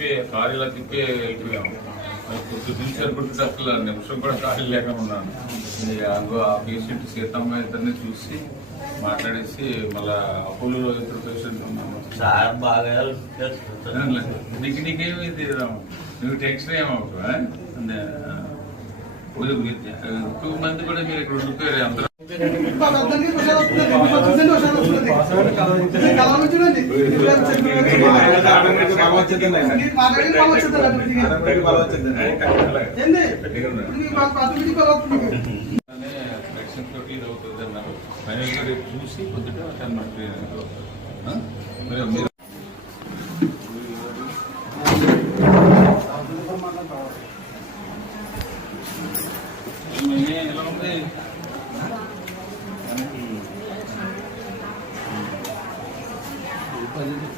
తిప్పే కారు ఇలా తిప్పే వెళ్ళిపోయాము. కొంచెం పిలిచారు కూడా అసలు నిమిషం కూడా ఖాళీ లేకుండా ఉన్నాను. ఆ పేషెంట్ సీతమ్మ ఇద్దరిని చూసి మాట్లాడేసి మళ్ళా అపోలో ఇద్దరు పేషెంట్ ఉన్నాను. నీకేమి నువ్వు టెన్షన్ ఏమవుతావు? ఎక్కువ మంది కూడా మీరు ఇక్కడ ఉండిపోయారు. అందరూ చూసి కొద్దిగా